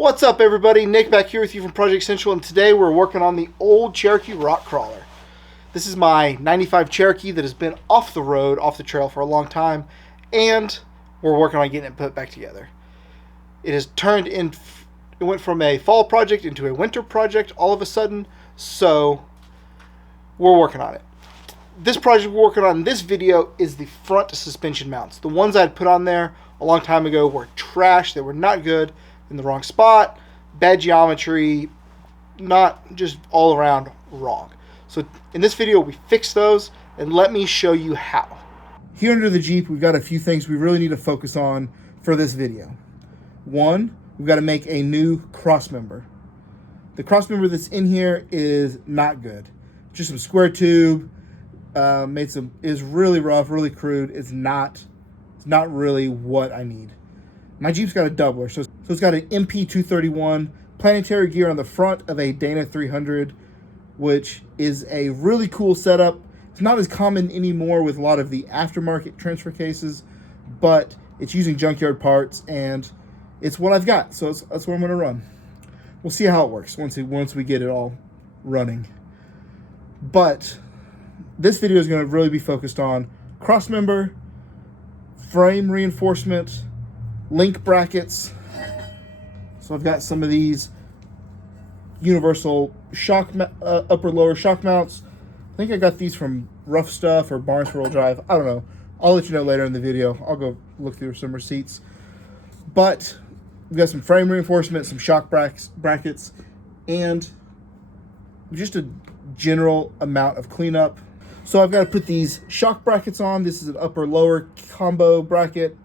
What's up, everybody? Nick back here with you from Project Central, and today we're working on the old Cherokee rock crawler. This is my 95 Cherokee that has been off the road, off the trail for a long time, and we're working on getting it put back together. It has turned in, it went from a fall project into a winter project all of a sudden, so we're working on it. This project we're working on in this video is the front suspension mounts. The ones I had put on there a long time ago were trash. They were not good, in the wrong spot, bad geometry, not just all around wrong. So in this video we fix those, and let me show you how. Here under the Jeep we've got a few things we really need to focus on for this video. One, we've got to make a new cross member. The cross member that's in here is not good. Just some square tube, is really rough, really crude. It's not really what I need. My Jeep's got a doubler, so it's got an MP231 planetary gear on the front of a Dana 300, which is a really cool setup. It's not as common anymore with a lot of the aftermarket transfer cases, but it's using junkyard parts, and it's what I've got, so that's what I'm going to run. We'll see how it works once we get it all running. But this video is going to really be focused on crossmember, frame reinforcement, link brackets. So I've got some of these universal shock upper lower shock mounts. I think I got these from Rough Stuff or Barnes Roll Drive. I don't know. I'll let you know later in the video. I'll go look through some receipts. But we've got some frame reinforcement, some shock brackets, and just a general amount of cleanup. So I've got to put these shock brackets on. This is an upper lower combo bracket.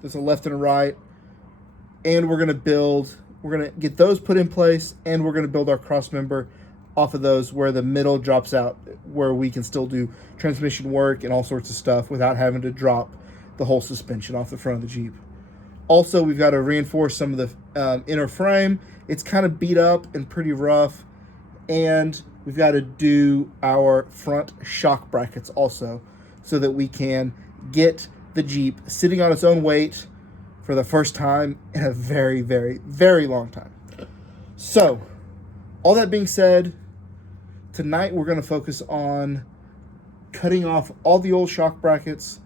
There's a left and a right. And we're going to get those put in place, and we're going to build our cross member off of those where the middle drops out, where we can still do transmission work and all sorts of stuff without having to drop the whole suspension off the front of the Jeep. Also, we've got to reinforce some of the inner frame. It's kind of beat up and pretty rough. And we've got to do our front shock brackets also, so that we can get the Jeep sitting on its own weight for the first time in a very, very, very long time. So, all that being said, tonight we're going to focus on cutting off all the old shock brackets,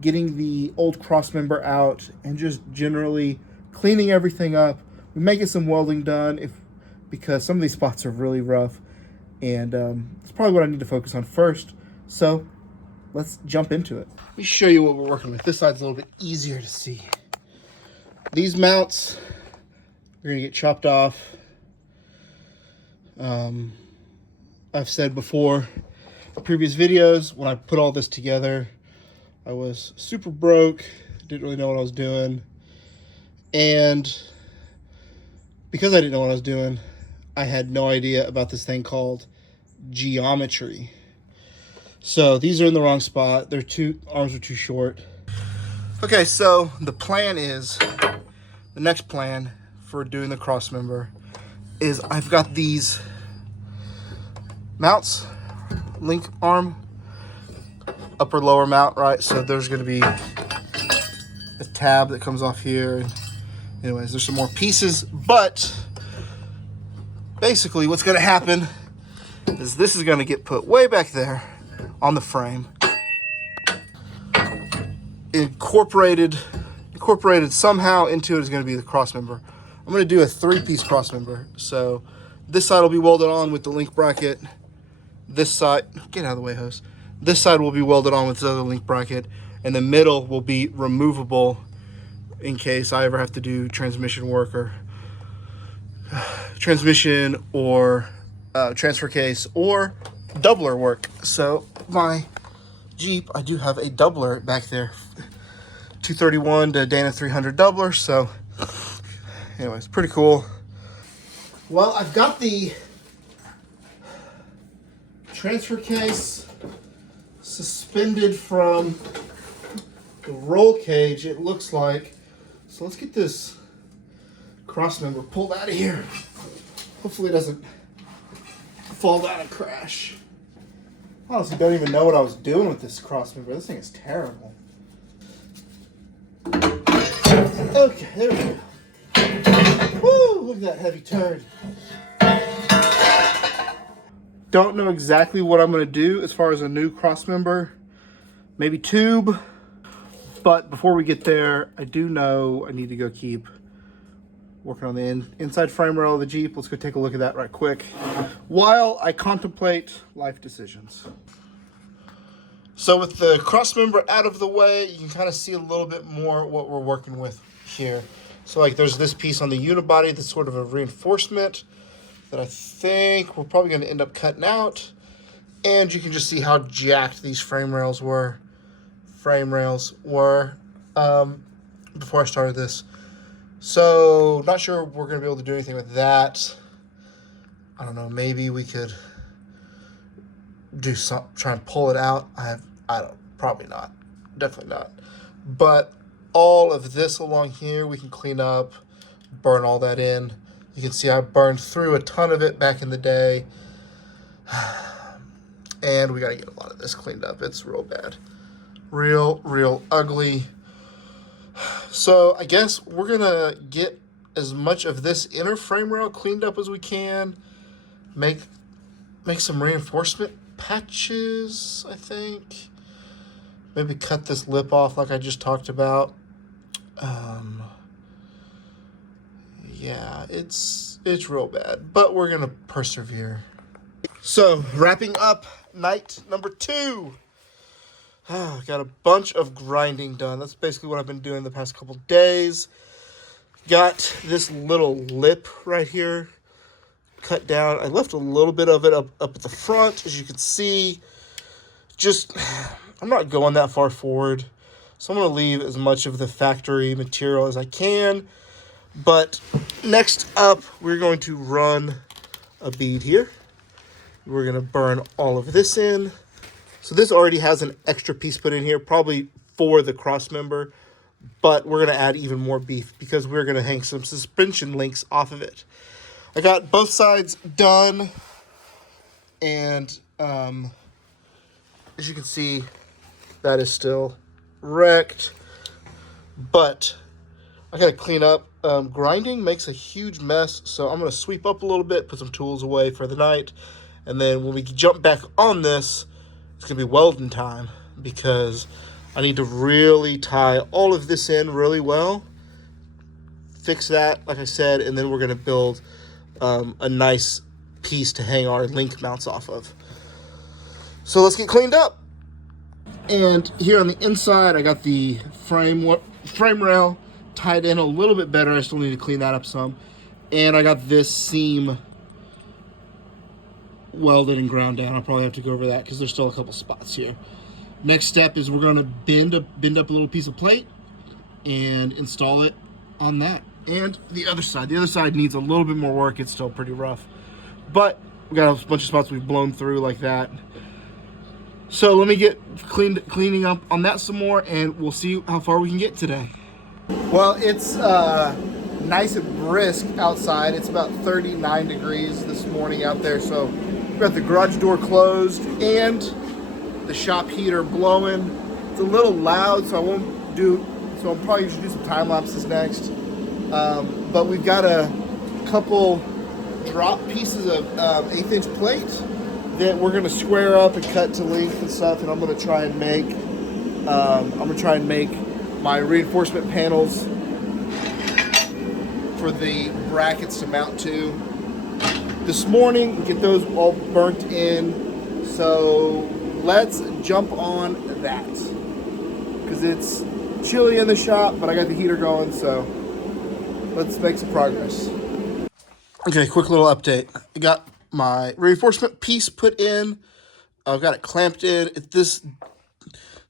getting the old cross member out, and just generally cleaning everything up. We may get some welding done because some of these spots are really rough, and it's probably what I need to focus on first. So let's jump into it. Let me show you what we're working with. This side's a little bit easier to see. These mounts are going to get chopped off. I've said before in previous videos, when I put all this together, I was super broke, didn't really know what I was doing. And because I didn't know what I was doing, I had no idea about this thing called geometry. So these are in the wrong spot. Their arms are too short. Okay, so the next plan for doing the cross member is I've got these mounts, link arm, upper lower mount, right? So there's going to be a tab that comes off here. Anyways, there's some more pieces, but basically what's going to happen is this is going to get put way back there on the frame, incorporated somehow into it is going to be the cross member. I'm going to do a 3-piece cross member. So this side will be welded on with the link bracket. This side, get out of the way, host. This side will be welded on with the other link bracket, and the middle will be removable in case I ever have to do transmission work or transfer case or doubler work. So my Jeep, I do have a doubler back there, 231 to Dana 300 doubler. So anyways, pretty cool. Well, I've got the transfer case suspended from the roll cage, it looks like. So let's get this cross member pulled out of here. Hopefully it doesn't fall down and crash. I honestly don't even know what I was doing with this cross member. This thing is terrible. Okay, there we go. Woo! look at that heavy turn. Don't know exactly what I'm going to do as far as a new cross member. Maybe tube. But before we get there, I do know I need to go keep working on the inside frame rail of the Jeep. Let's go take a look at that right quick while I contemplate life decisions. So with the cross member out of the way, you can kind of see a little bit more what we're working with here. So like there's this piece on the unibody that's sort of a reinforcement that I think we're probably going to end up cutting out. And you can just see how jacked these frame rails were. Before I started this. So not sure we're going to be able to do anything with that. I don't know, maybe we could do some, try and pull it out. Probably not. Definitely not. But all of this along here we can clean up, burn all that in. You can see I burned through a ton of it back in the day. And we got to get a lot of this cleaned up. It's real bad. Real ugly. So I guess we're going to get as much of this inner frame rail cleaned up as we can. Make some reinforcement patches, I think. Maybe cut this lip off like I just talked about. Yeah, it's real bad, but we're going to persevere. So, wrapping up night number 2. Got a bunch of grinding done. That's basically what I've been doing the past couple days. Got this little lip right here cut down. I left a little bit of it up at the front, as you can see. Just, I'm not going that far forward, so I'm going to leave as much of the factory material as I can. But next up, we're going to run a bead here. We're going to burn all of this in. So this already has an extra piece put in here, probably for the cross member, but we're going to add even more beef because we're going to hang some suspension links off of it. I got both sides done, and as you can see, that is still wrecked, but I got to clean up. Grinding makes a huge mess, so I'm going to sweep up a little bit, put some tools away for the night, and then when we jump back on this, it's going to be welding time because I need to really tie all of this in really well, fix that, like I said, and then we're going to build a nice piece to hang our link mounts off of. So let's get cleaned up. And here on the inside, I got the frame rail tied in a little bit better. I still need to clean that up some. And I got this seam welded and ground down. I'll probably have to go over that because there's still a couple spots here. Next step is we're going to bend up a little piece of plate and install it on that. And the other side needs a little bit more work. It's still pretty rough, but we got a bunch of spots we've blown through like that. So let me get cleaning up on that some more, and we'll see how far we can get today. Well, it's nice and brisk outside. It's about 39 degrees this morning out there, so we've got the garage door closed and the shop heater blowing. It's a little loud, so I'll probably just do some time lapses next. But we've got a couple drop pieces of 1/8 inch plate that we're gonna square up and cut to length and stuff, and I'm gonna try and make my reinforcement panels for the brackets to mount to this morning, get those all burnt in. So let's jump on that because it's chilly in the shop, but I got the heater going, so let's make some progress. Okay, quick little update. I got my reinforcement piece put in. I've got it clamped in. This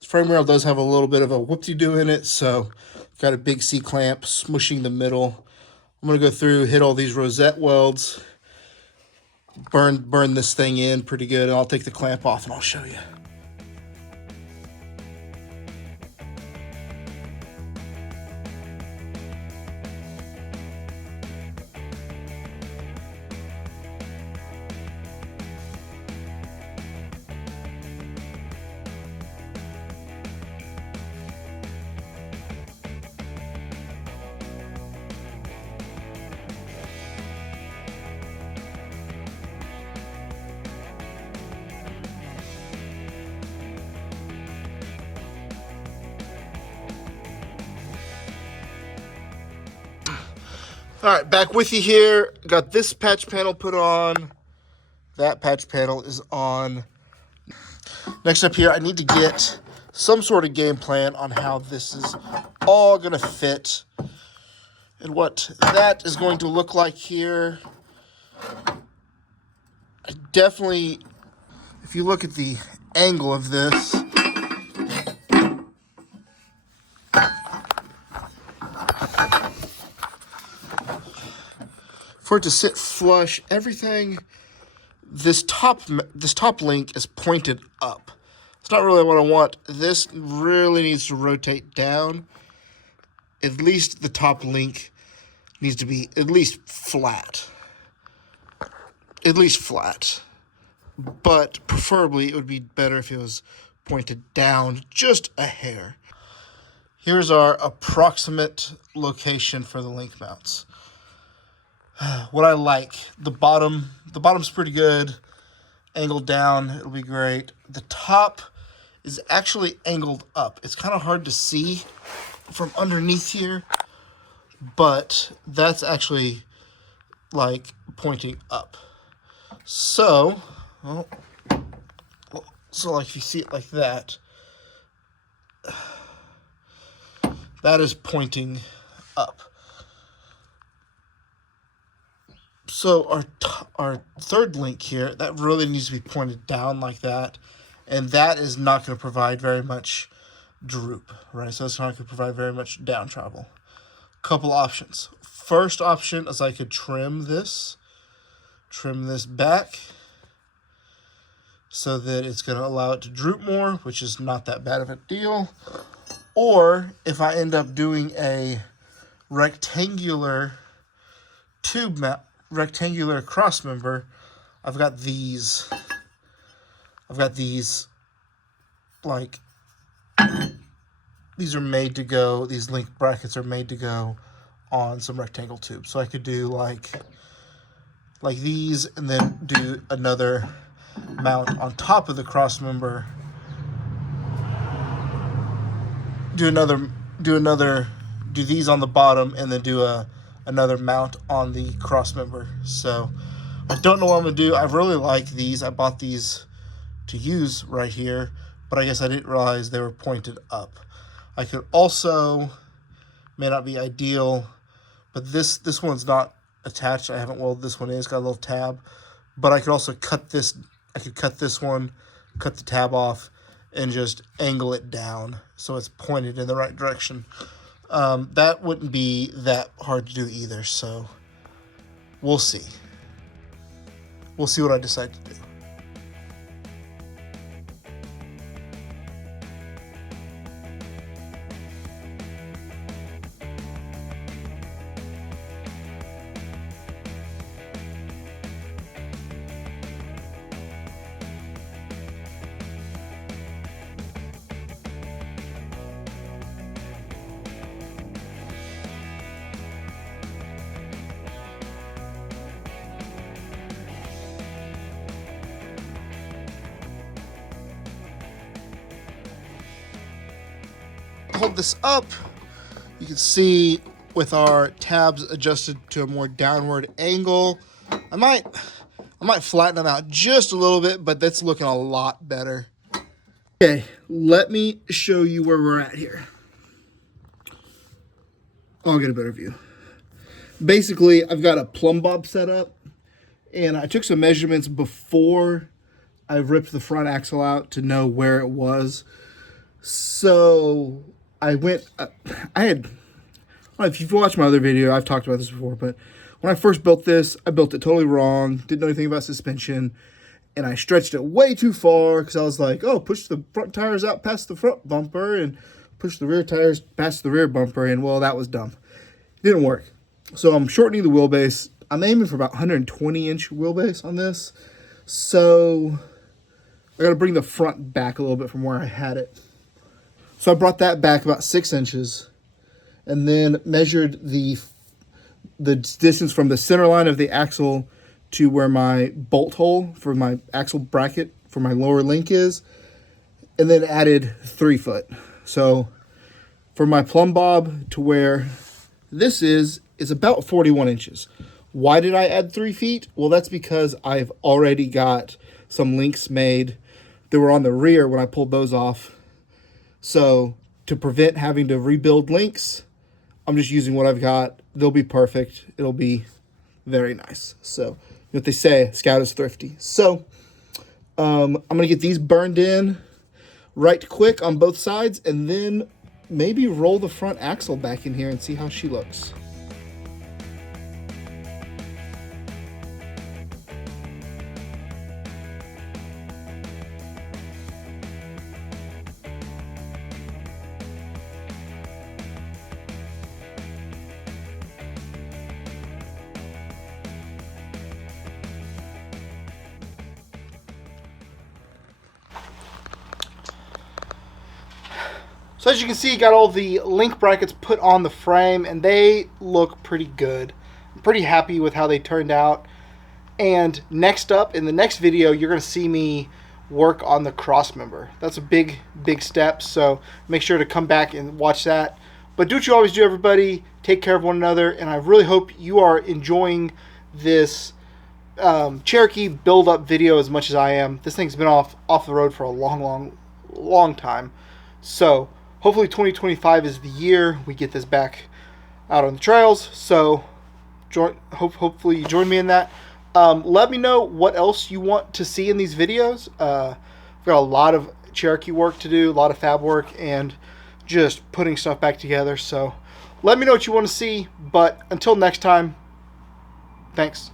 frame rail does have a little bit of a whoop-de-doo in it, so I've got a big C-clamp smushing the middle. I'm going to go through, hit all these rosette welds, burn this thing in pretty good, and I'll take the clamp off and I'll show you. All right, back with you here. Got this patch panel put on. That patch panel is on. Next up here, I need to get some sort of game plan on how this is all going to fit and what that is going to look like here. I definitely, if you look at the angle of this, for it to sit flush, everything, this top link is pointed up. It's not really what I want. This really needs to rotate down. At least the top link needs to be at least flat. At least flat. But preferably it would be better if it was pointed down just a hair. Here's our approximate location for the link mounts. What I like, the bottom's pretty good. Angled down, it'll be great. The top is actually angled up. It's kind of hard to see from underneath here, but that's actually like pointing up. So, like if you see it like that, that is pointing up. So our third link here, that really needs to be pointed down like that. And that is not going to provide very much droop, right? So it's not going to provide very much down travel. Couple options. First option is I could trim this back so that it's going to allow it to droop more, which is not that bad of a deal. Or if I end up doing a rectangular tube mount, rectangular cross member, I've got these like, these are made to go, these link brackets are made to go on some rectangle tubes. So I could do like these and then do another mount on top of the cross member. Do these on the bottom and then do another mount on the cross member. So I don't know what I'm gonna do. I really like these. I bought these to use right here, but I guess I didn't realize they were pointed up. I could also, may not be ideal, but this one's not attached. I haven't welded this one in. It's got a little tab, but I could also cut this. I could cut this one, cut the tab off, and just angle it down so it's pointed in the right direction. That wouldn't be that hard to do either, so we'll see. We'll see what I decide to do. Hold this up, you can see with our tabs adjusted to a more downward angle, I might flatten them out just a little bit, but that's looking a lot better. Okay, let me show you where we're at here. I'll get a better view. Basically, I've got a plumb bob set up, and I took some measurements before I ripped the front axle out to know where it was. So I went, if you've watched my other video, I've talked about this before, but when I first built this, I built it totally wrong, didn't know anything about suspension, and I stretched it way too far because I was like, oh, push the front tires out past the front bumper and push the rear tires past the rear bumper, and well, that was dumb. It didn't work. So I'm shortening the wheelbase. I'm aiming for about 120-inch wheelbase on this, so I got to bring the front back a little bit from where I had it. So I brought that back about 6 inches and then measured the distance from the center line of the axle to where my bolt hole for my axle bracket for my lower link is, and then added 3 foot. So for my plumb bob to where this is is about 41 inches. Why did I add 3 feet? Well, that's because I've already got some links made that were on the rear when I pulled those off. So to prevent having to rebuild links, I'm just using what I've got. They'll be perfect. It'll be very nice. So what they say, Scout is thrifty. So I'm going to get these burned in right quick on both sides, and then maybe roll the front axle back in here and see how she looks. So as you can see, got all the link brackets put on the frame, and they look pretty good. I'm pretty happy with how they turned out. And next up, in the next video, you're going to see me work on the cross member. That's a big step, so make sure to come back and watch that. But do what you always do, everybody. Take care of one another, and I really hope you are enjoying this Cherokee build-up video as much as I am. This thing's been off the road for a long time. So hopefully 2025 is the year we get this back out on the trails. So hopefully you join me in that. Let me know what else you want to see in these videos. We've got a lot of Cherokee work to do, a lot of fab work, and just putting stuff back together. So let me know what you want to see. But until next time, thanks.